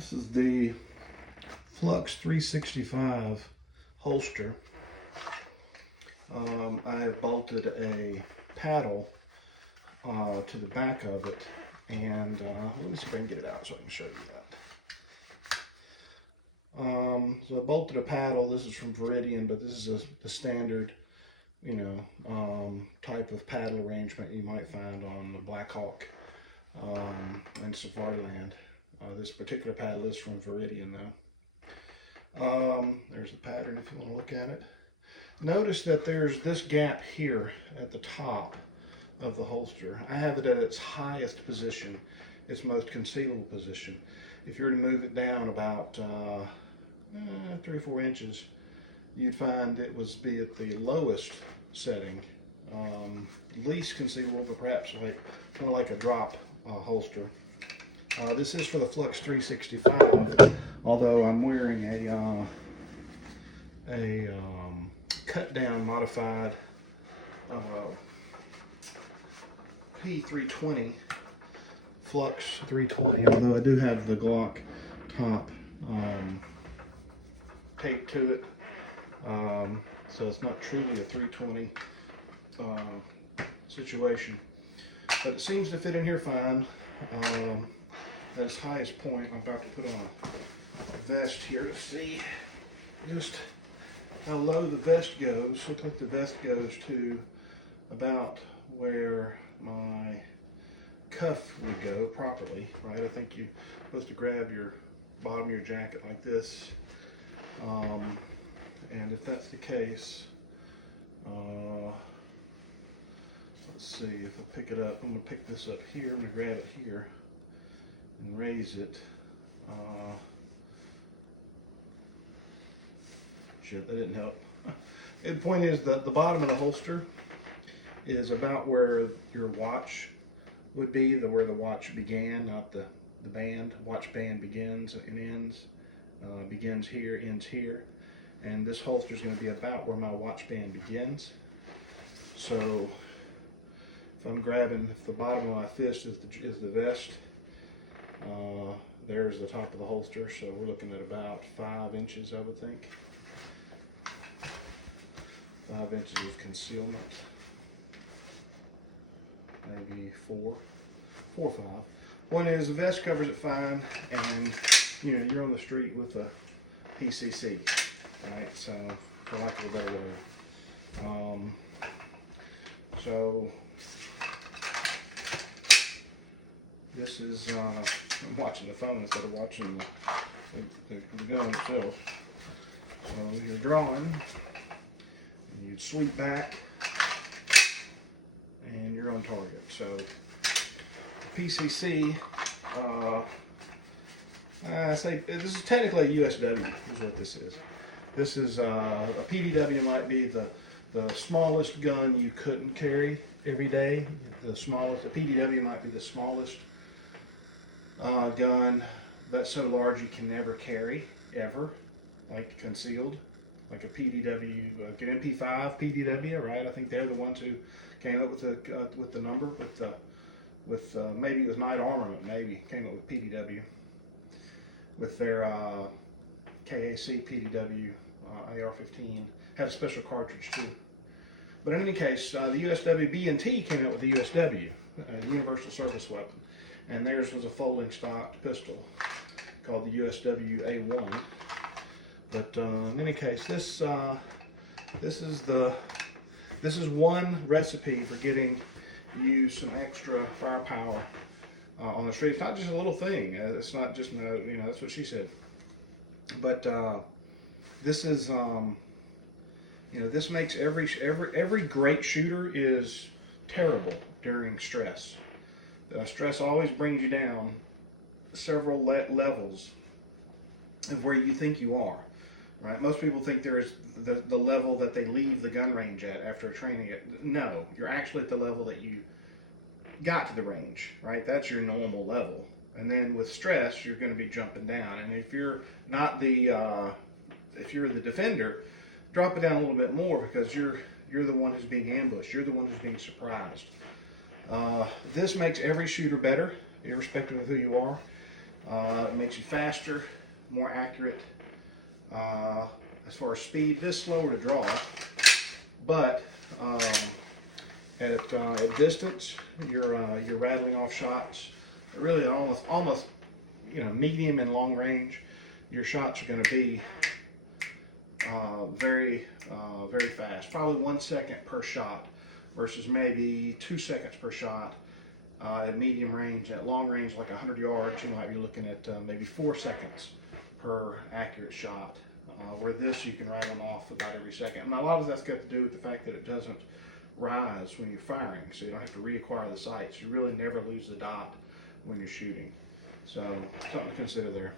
This is the Flux 365 holster. I have bolted a paddle to the back of it, and let me see if I can get it out so I can show you that. So I bolted a paddle. This is from Veridian, but this is the standard, type of paddle arrangement you might find on the Black Hawk and Safariland. This particular paddle is from Veridian though. There's the pattern if you want to look at it. Notice that there's this gap here at the top of the holster. I have it at its highest position, its most concealable position. If you were to move it down about 3 or 4 inches, you'd find it was be at the lowest setting, least concealable, but perhaps more like a drop holster. This is for the Flux 365, although I'm wearing a cut down modified p320 Flux 320, although I do have the Glock top taped to it, so it's not truly a 320 situation, but it seems to fit in here fine. At its highest point, I'm about to put on a vest here to see just how low the vest goes. Looks like the vest goes to about where my cuff would go properly, right? I think you're supposed to grab your bottom of your jacket like this, and if that's the case, let's see if I pick it up. I'm going to pick this up here. I'm going to grab it here and raise it. Shit, that didn't help. The point is that the bottom of the holster is about where your watch would be, where the watch began, not the band. Watch band begins and ends. Begins here, ends here. And this holster is going to be about where my watch band begins. So if the bottom of my fist is the vest, there's the top of the holster, so we're looking at about 5 inches, I would think. 5 inches of concealment, maybe 4 or 5. One is the vest covers it fine, and you're on the street with a PCC, right? So, for lack of a better word, so this is I'm watching the phone instead of watching the gun itself. So you're drawing, and you'd sweep back, and you're on target. So PCC, I say this is technically a USW is what this is. This is a PDW might be the smallest gun you couldn't carry every day. The PDW might be the smallest gun that's so large you can never carry ever, like concealed, like a PDW, like an MP5 PDW, right? I think they're the ones who came up with the number, with maybe it was Night Armament, maybe came up with PDW with their KAC PDW AR-15. Had a special cartridge too. But in any case, the USW B&T came out with the USW, Universal Service Weapon, and theirs was a folding stock pistol called the USW A1. But in any case, this is one recipe for getting you some extra firepower on the street. It's not just a little thing. It's not just that's what she said. But this is this makes every great shooter is terrible during stress. Stress always brings you down several levels of where you think you are, right? Most people think there is the level that they leave the gun range at after training it. No, you're actually at the level that you got to the range, right? That's your normal level. And then with stress, you're going to be jumping down. And if you're not if you're the defender, drop it down a little bit more, because you're the one who's being ambushed. You're the one who's being surprised. This makes every shooter better, irrespective of who you are. It makes you faster, more accurate. As far as speed, it is slower to draw, but at distance, you're rattling off shots. Really, almost medium and long range. Your shots are going to be very fast. Probably 1 second per shot versus maybe 2 seconds per shot. At medium range, at long range, like 100 yards, you might be looking at maybe 4 seconds per accurate shot. Where this, you can rattle them off about every second. And a lot of that's got to do with the fact that it doesn't rise when you're firing, so you don't have to reacquire the sights. You really never lose the dot when you're shooting. So something to consider there.